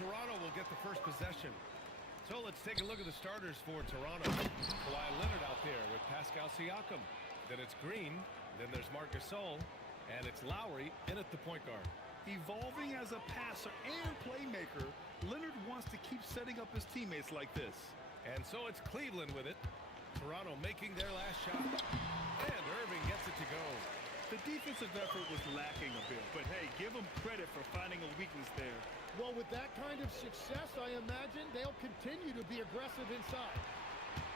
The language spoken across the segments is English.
Toronto will get the first possession. So let's take a look at the starters for Toronto. Kawhi Leonard out there with Pascal Siakam. Then it's Green. Then there's Marc Gasol. And it's Lowry in at the point guard. Evolving as a passer and playmaker, Leonard wants to keep setting up his teammates like this. And so it's Cleveland with it. Toronto making their last shot. And Irving gets it to go. The defensive effort was lacking a bit, but hey, give them credit for finding a weakness there. Well, with that kind of success, I imagine they'll continue to be aggressive inside.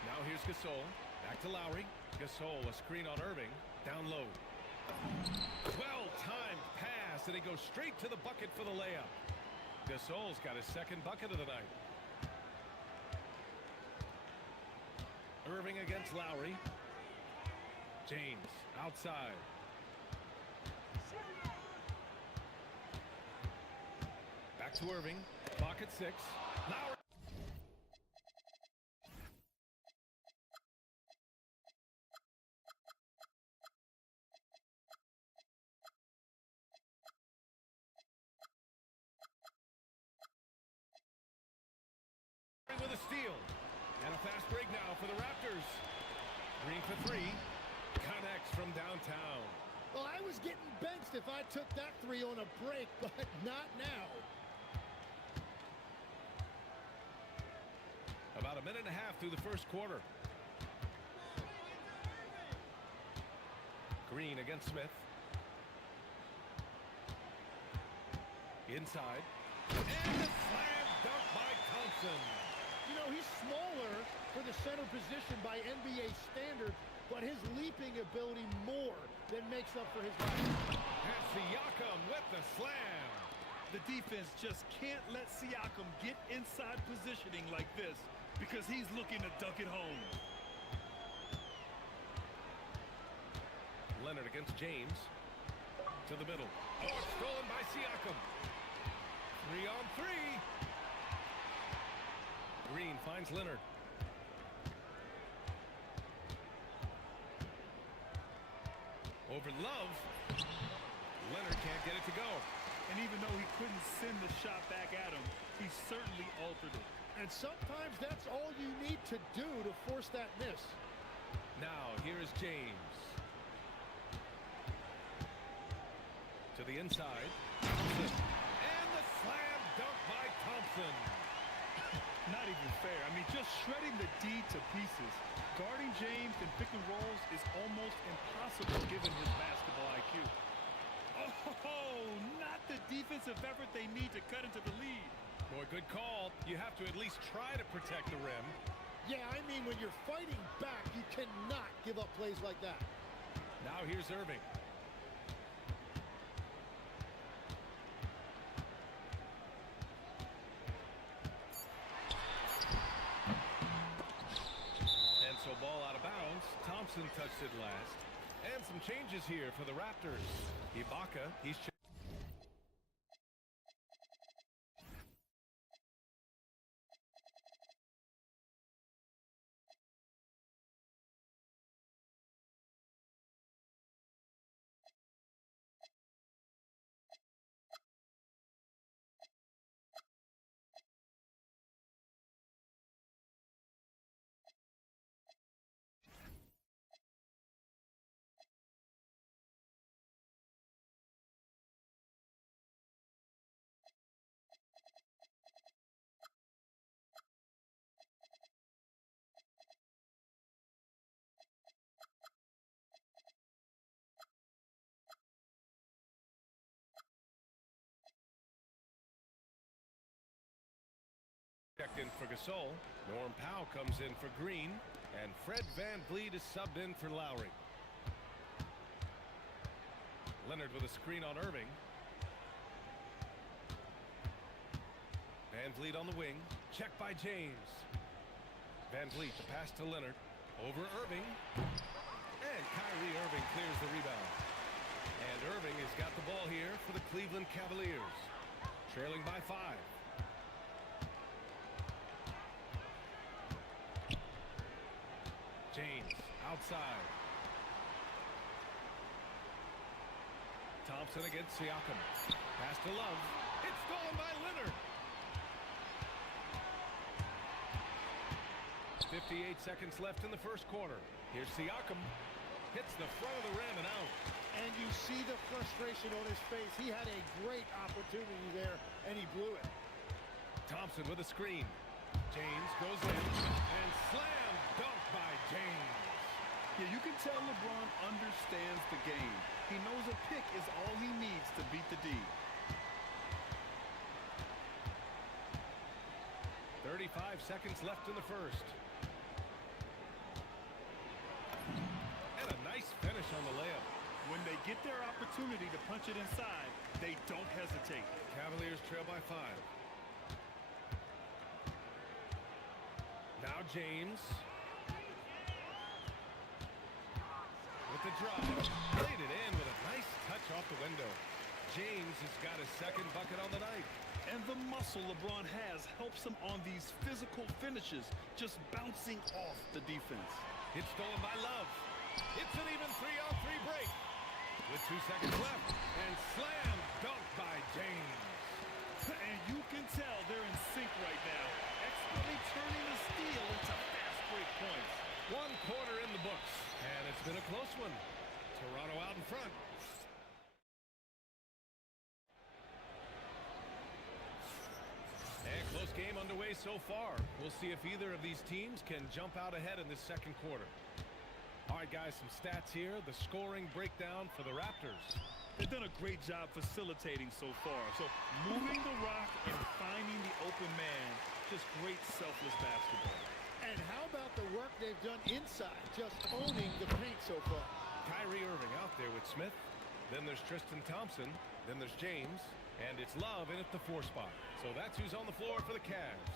Now here's Gasol. Back to Lowry. Gasol, a screen on Irving. Down low. Well-timed pass, and he goes straight to the bucket for the layup. Gasol's got his second bucket of the night. Irving against Lowry. James outside. Back to Irving. Clock at 6. Lowry. With a steal. And a fast break now for the Raptors. Green for 3. Connects from downtown. Well, I was getting benched if I took that 3 on a break, but not now. About a minute and a half through the first quarter. Green against Smith. Inside. And the slam dunk by Thompson. You know, he's smaller for the center position by NBA standards, but his leaping ability more than makes up for his height. And Siakam with the slam. The defense just can't let Siakam get inside positioning like this because he's looking to dunk it home. Leonard against James. To the middle. Oh, it's stolen by Siakam. 3 on 3. Green finds Leonard. Over Love. Leonard can't get it to go. And even though he couldn't send the shot back at him, he certainly altered it. And sometimes that's all you need to do to force that miss. Now, here is James. To the inside. Thompson. And the slam dunk by Thompson. Not even fair. I mean, just shredding the D to pieces. Guarding James and pick and rolls is almost impossible given his basketball IQ. Oh, not the defensive effort they need to cut into the lead. Boy, good call. You have to at least try to protect the rim. Yeah, I mean, when you're fighting back, you cannot give up plays like that. Now here's Irving. And so ball out of bounds. Thompson touched it last. And some changes here for the Raptors. Ibaka, he's checked in for Gasol. Norm Powell comes in for Green. And Fred VanVleet is subbed in for Lowry. Leonard with a screen on Irving. VanVleet on the wing. Checked by James. VanVleet, the pass to Leonard. Over Irving. And Kyrie Irving clears the rebound. And Irving has got the ball here for the Cleveland Cavaliers. Trailing by 5. James outside. Thompson against Siakam. Pass to Love. It's stolen by Leonard. 58 seconds left in the first quarter. Here's Siakam. Hits the front of the rim and out. And you see the frustration on his face. He had a great opportunity there, and he blew it. Thompson with a screen. James goes in, and slam dunk by James. Yeah, you can tell LeBron understands the game. He knows a pick is all he needs to beat the D. 35 seconds left in the first. And a nice finish on the layup. When they get their opportunity to punch it inside, they don't hesitate. Cavaliers trail by 5. Now James. With the drive. Played it in with a nice touch off the window. James has got his second bucket on the night. And the muscle LeBron has helps him on these physical finishes, just bouncing off the defense. It's stolen by Love. It's an even 3-on-3 break. With 2 seconds left. And slam dunk by James. And you can tell they're in sync right now. Expertly turning the steal into fast break points. 1 quarter in the books. And it's been a close one. Toronto out in front. And close game underway so far. We'll see if either of these teams can jump out ahead in this second quarter. All right, guys, some stats here. The scoring breakdown for the Raptors. They've done a great job facilitating so far. So moving the rock and finding the open man, just great selfless basketball. And how about the work they've done inside, just owning the paint so far? Kyrie Irving out there with Smith. Then there's Tristan Thompson. Then there's James. And it's Love in at the 4 spot. So that's who's on the floor for the Cavs.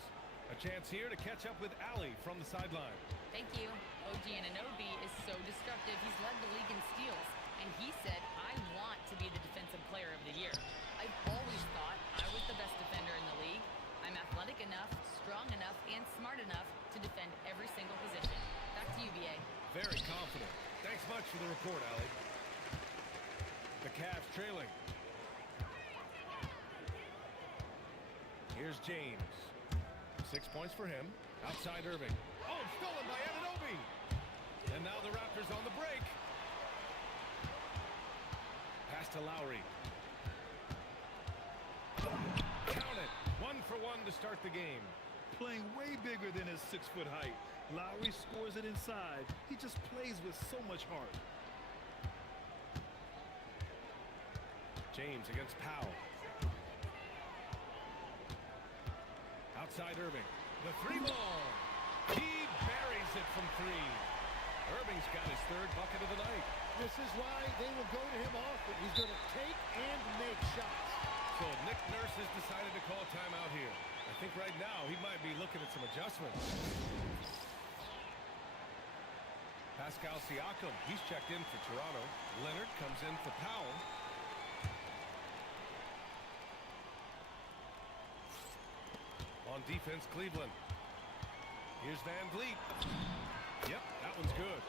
A chance here to catch up with Allie from the sideline. Thank you. OG Anunoby is so destructive. He's led the league in steals. And he said, I want to be the defensive player of the year. I've always thought I was the best defender in the league. I'm athletic enough, strong enough, and smart enough to defend every single position. Back to you, BA. Very confident. Thanks much for the report, Allie. The Cavs trailing. Here's James. 6 points for him. Outside Irving. Oh, stolen by Anunoby. And now the Raptors on the break. Pass to Lowry. Count it. 1 for 1 to start the game. Playing way bigger than his 6-foot height. Lowry scores it inside. He just plays with so much heart. James against Powell. Outside Irving. The 3-ball. He buries it from 3. Irving's got his 3rd bucket of the night. This is why they will go to him often. He's going to take and make shots. So Nick Nurse has decided to call timeout here. I think right now he might be looking at some adjustments. Pascal Siakam, he's checked in for Toronto. Leonard comes in for Powell. On defense, Cleveland. Here's Van Vliet. Yep, that one's good.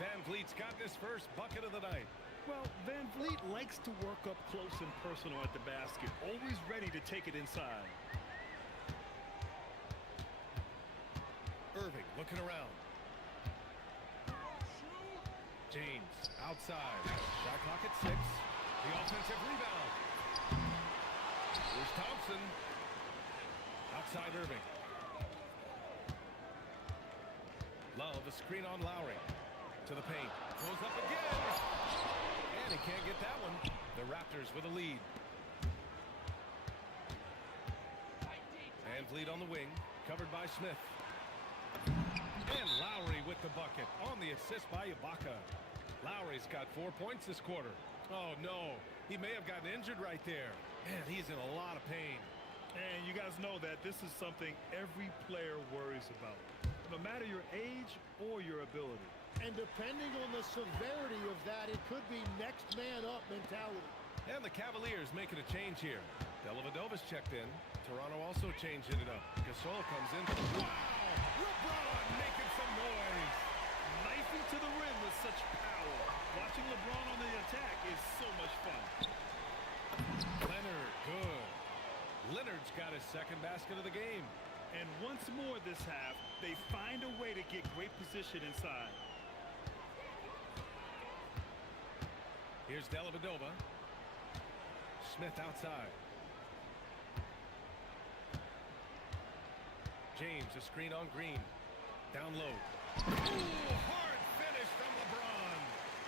Van Vliet's got his first bucket of the night. Well, Van Vliet likes to work up close and personal at the basket, always ready to take it inside. Irving looking around. James outside. Shot clock at 6. The offensive rebound. Here's Thompson. Outside Irving. Love a screen on Lowry. To the paint. Goes up again. And he can't get that one. The Raptors with a lead. Van Vliet on the wing. Covered by Smith. And Lowry with the bucket. On the assist by Ibaka. Lowry's got 4 points this quarter. Oh, no. He may have gotten injured right there. Man, he's in a lot of pain. And you guys know that this is something every player worries about, no matter your age or your ability. And depending on the severity of that, it could be next man up mentality. And the Cavaliers making a change here. Dellavedova's checked in. Toronto also changing it up. Gasol comes in. Wow! LeBron making some noise. Knifing to the rim with such power. Watching LeBron on the attack is so much fun. Leonard, good. Leonard's got his second basket of the game. And once more this half, They find a way to get great position inside. Here's Dellavedova. Smith outside. James, a screen on Green. Down low. Ooh, hard finish from LeBron.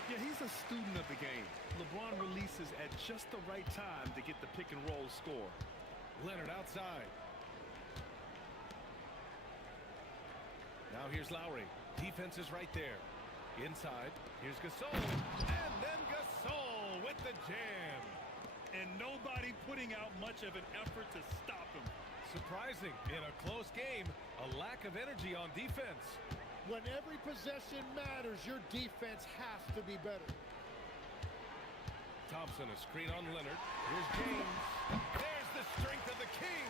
Yeah, he's a student of the game. LeBron releases at just the right time to get the pick and roll score. Leonard outside. Now here's Lowry. Defense is right there. Inside. Here's Gasol. And then Gasol with the jam. And nobody putting out much of an effort to stop him. Surprising. In a close game, a lack of energy on defense. When every possession matters, your defense has to be better. Thompson, a screen on Leonard. Here's James. There's the strength of the king.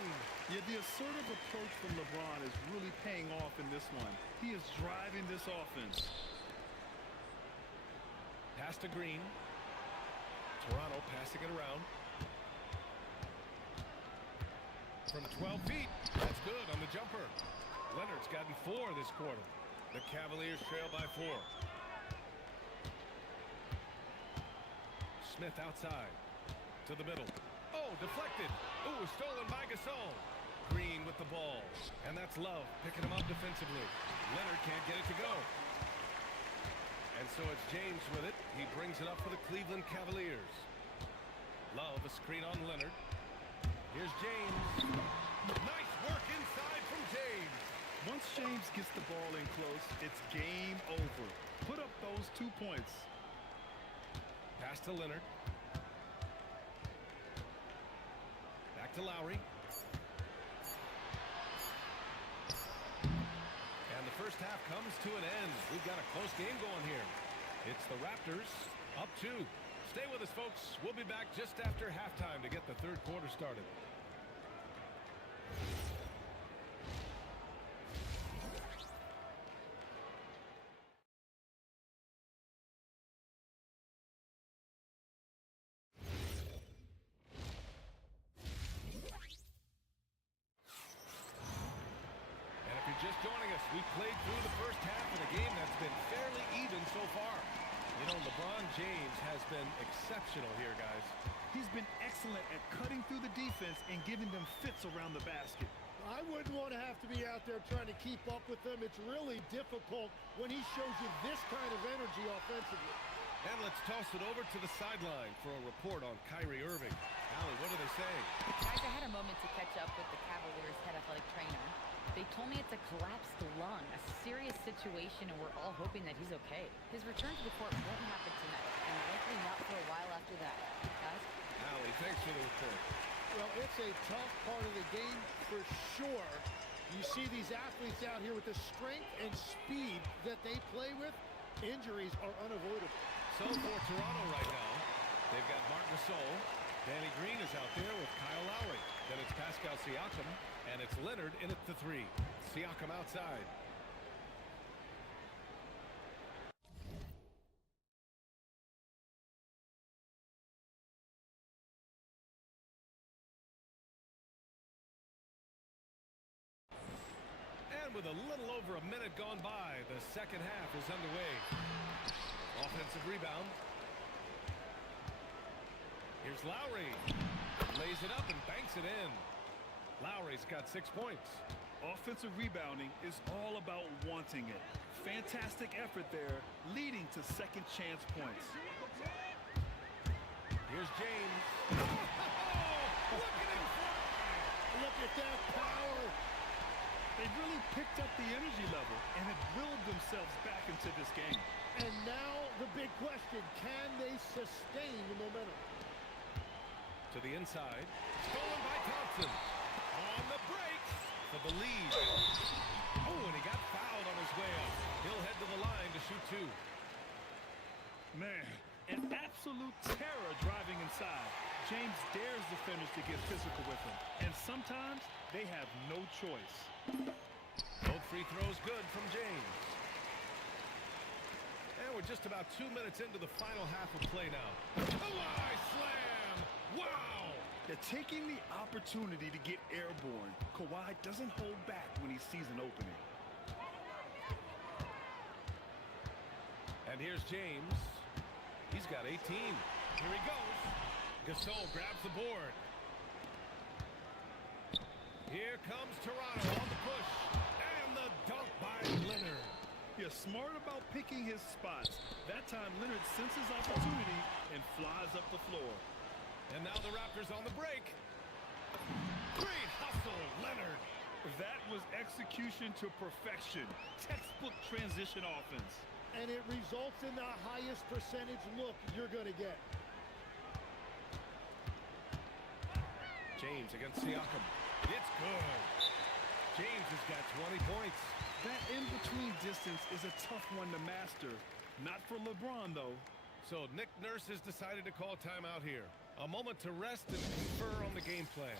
Yeah, the assertive approach from LeBron is really paying off in this one. He is driving this offense. Pass to Green. Toronto passing it around. From 12 feet. That's good on the jumper. Leonard's gotten 4 this quarter. The Cavaliers trail by 4. Smith outside. To the middle. Oh, deflected. Ooh, stolen by Gasol. Green with the ball. And that's Love picking him up defensively. Leonard can't get it to go. And so it's James with it. He brings it up for the Cleveland Cavaliers. Love, a screen on Leonard. Here's James. Nice work inside from James. Once James gets the ball in close, it's game over. Put up those 2 points. Pass to Leonard. Back to Lowry. And the first half comes to an end. We've got a close game going here. It's the Raptors up 2. Stay with us, folks. We'll be back just after halftime to get the third quarter started. Just joining us, we played through the first half of the game that's been fairly even so far. You know, LeBron James has been exceptional here, guys. He's been excellent at cutting through the defense and giving them fits around the basket. I wouldn't want to have to be out there trying to keep up with them. It's really difficult when he shows you this kind of energy offensively. And let's toss it over to the sideline for a report on Kyrie Irving. Allie, what are they saying? Guys, I had a moment to catch up with the Cavaliers head athletic trainer. They told me it's a collapsed lung, a serious situation, and we're all hoping that he's okay. His return to the court won't happen tonight, and likely not for a while after that. Guys? Allie, thanks for the report. Well, it's a tough part of the game for sure. You see these athletes out here with the strength and speed that they play with. Injuries are unavoidable. So for Toronto right now, they've got Marc Gasol. Danny Green is out there with Kyle Lowry. Then it's Pascal Siakam, and it's Leonard in at the 3. Siakam outside. And with a little over a minute gone by, the second half is underway. Offensive rebound. Here's Lowry. Lays it up and banks it in. Lowry's got 6 points. Offensive rebounding is all about wanting it. Fantastic effort there, leading to second chance points. Here's James. Oh, look at him fly! Look at that power. They've really picked up the energy level and have willed themselves back into this game. And now the big question, can they sustain the momentum? To the inside. Stolen by Thompson. On the break for the lead. Oh, and he got fouled on his way up. He'll head to the line to shoot 2. Man, an absolute terror driving inside. James dares defenders to get physical with him. And sometimes they have no choice. Both free throws good from James. And we're just about 2 minutes into the final half of play now. Kawhi slam! Wow! They're taking the opportunity to get airborne. Kawhi doesn't hold back when he sees an opening. And here's James. He's got 18. Here he goes. Gasol grabs the board. Here comes Toronto on the push. And the dunk by Leonard. You're smart about picking his spots. That time, Leonard senses opportunity and flies up the floor. And now the Raptors on the break. Great hustle, Leonard. That was execution to perfection. Textbook transition offense. And it results in the highest percentage look you're going to get. James against Siakam. It's good. James has got 20 points. That in-between distance is a tough one to master. Not for LeBron, though. So Nick Nurse has decided to call timeout here. A moment to rest and confer on the game plan.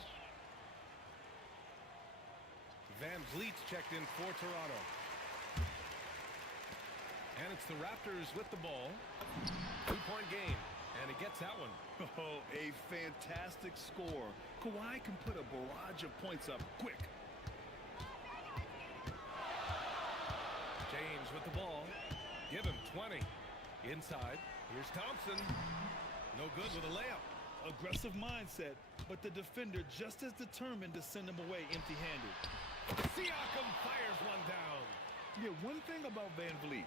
Van Vliet's checked in for Toronto. And it's the Raptors with the ball. 2-point game. And he gets that one. Oh, a fantastic score. Kawhi can put a barrage of points up quick. James with the ball. Give him 20. Inside. Here's Thompson. No good with a layup. Aggressive mindset, but the defender just as determined to send him away empty-handed. Siakam fires one down. Yeah, one thing about Van Vliet,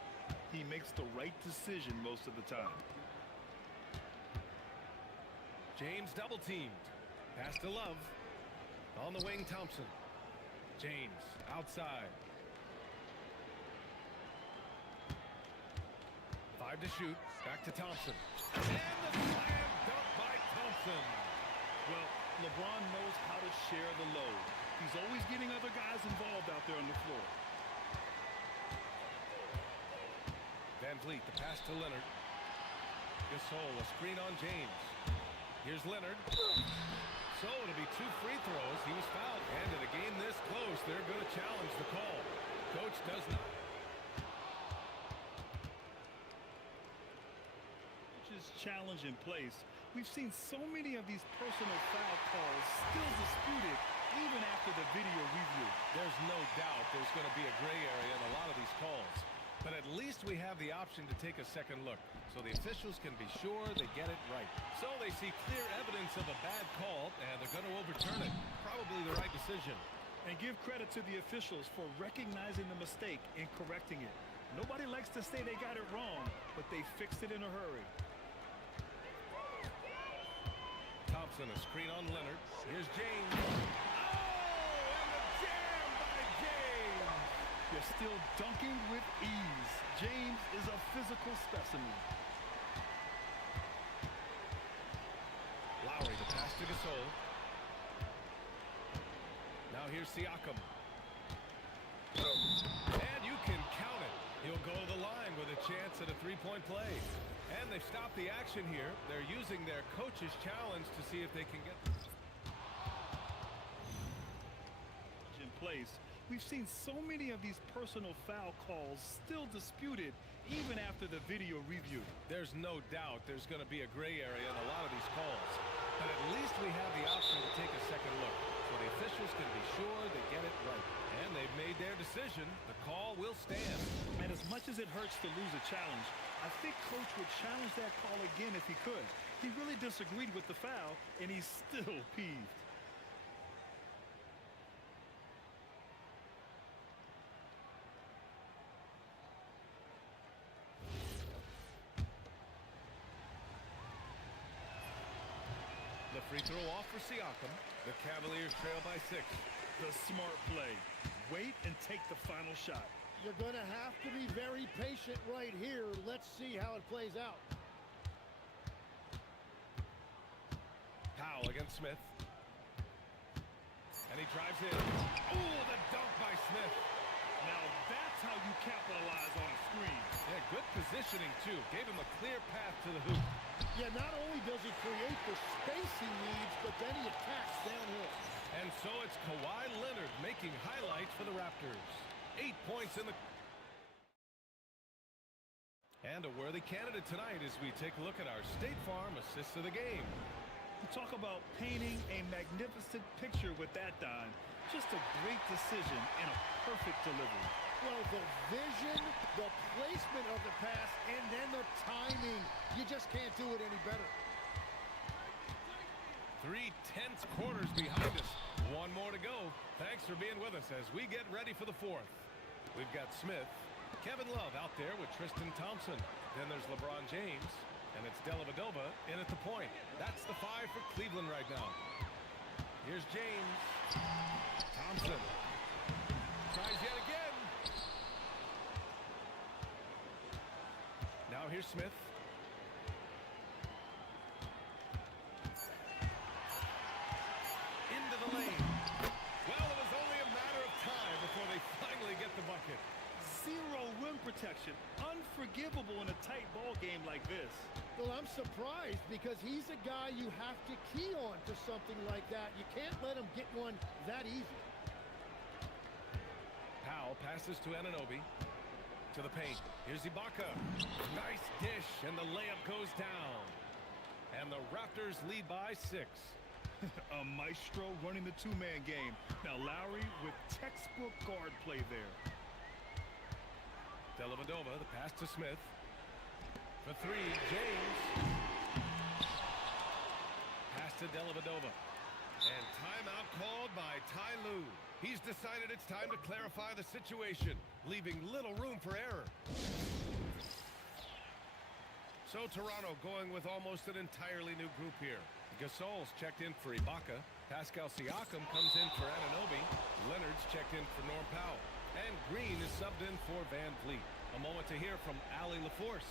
he makes the right decision most of the time. James double-teamed. Pass to Love. On the wing, Thompson. James outside. 5 to shoot. Back to Thompson. And the slam dunk by Thompson. Well, LeBron knows how to share the load. He's always getting other guys involved out there on the floor. Van Vliet, the pass to Leonard. Gasol, a screen on James. Here's Leonard. So it'll be 2 free throws. He was fouled. And in a game this close, they're going to challenge the call. Coach does not. Challenge in place. We've seen so many of these personal foul calls still disputed even after the video review. There's no doubt there's going to be a gray area in a lot of these calls. But at least we have the option to take a second look, so the officials can be sure they get it right. So they see clear evidence of a bad call, and they're going to overturn it. Probably the right decision. And give credit to the officials for recognizing the mistake and correcting it. Nobody likes to say they got it wrong, but they fixed it in a hurry. Thompson, a screen on Leonard. Here's James. Oh, and the jam by James. You're still dunking with ease. James is a physical specimen. Lowry, the pass to Gasol. Now here's Siakam. And you can count it. He'll go to the line with a chance at a 3-point play. And they've stopped the action here. They're using their coach's challenge to see if they can get in place. We've seen so many of these personal foul calls still disputed even after the video review. There's no doubt there's going to be a gray area in a lot of these calls. But at least we have the option to take a second look, so the officials can be sure they get it right. And they've made their decision. The call will stand. And as much as it hurts to lose a challenge, I think Coach would challenge that call again if he could. He really disagreed with the foul, and he's still peeved. The free throw off for Siakam. The Cavaliers trail by 6. The smart play. Wait and take the final shot. You're going to have to be very patient right here. Let's see how it plays out. Powell against Smith. And he drives in. Oh, the dunk by Smith. Now that's how you capitalize on a screen. Yeah, good positioning, too. Gave him a clear path to the hoop. Yeah, not only does he create the space he needs, but then he attacks downhill. And so it's Kawhi Leonard making highlights for the Raptors. 8 points in the... And a worthy candidate tonight as we take a look at our State Farm assists of the game. You talk about painting a magnificent picture with that, Don. Just a great decision and a perfect delivery. Well, the vision, the placement of the pass, and then the timing. You just can't do it any better. 3 tense quarters behind us. One more to go. Thanks for being with us as we get ready for the fourth. We've got Smith, Kevin Love out there with Tristan Thompson. Then there's LeBron James, and it's Dellavedova in at the point. That's the 5 for Cleveland right now. Here's James. Thompson. Tries yet again. Now here's Smith. Into the lane. Well, it was only a matter of time before they finally get the bucket. Zero rim protection. Unforgivable in a tight ball game like this. Well, I'm surprised because he's a guy you have to key on to something like that. You can't let him get one that easy. Powell passes to Anunoby. To the paint. Here's Ibaka. Nice dish, and the layup goes down. And the Raptors lead by 6. A maestro running the two-man game. Now Lowry with textbook guard play there. Dellavedova, the pass to Smith. For 3, James. Pass to Dellavedova. And timeout called by Ty Lue. He's decided it's time to clarify the situation, leaving little room for error. So Toronto going with almost an entirely new group here. Gasol's checked in for Ibaka. Pascal Siakam comes in for Anunoby. Leonard's checked in for Norm Powell. And Green is subbed in for Van Vliet. A moment to hear from Allie LaForce.